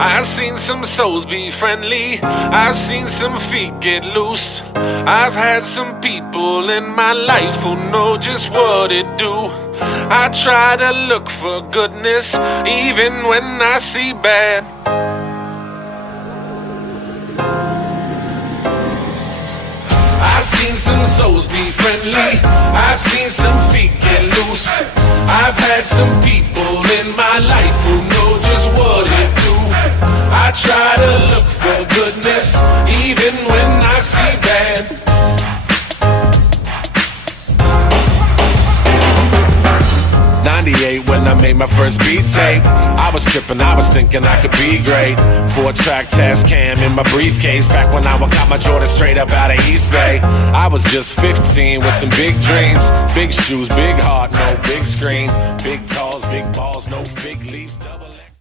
I've seen some souls be friendly, I've seen some feet get loose. I've had some people in my life who know just what it do. I try to look for goodness even when I see bad. I've seen some souls be friendly, I've seen some feet get loose. I've had some people in my life who know just what it do. I try to look for goodness even when I see bad. '98 when I made my first beat tape, I was tripping, I was thinking I could be great. 4-track test cam in my briefcase, back when I would cop my Jordan straight up out of East Bay. I was just 15 with some big dreams, big shoes, big heart, no big screen, big talls, big balls, no fig leaves, double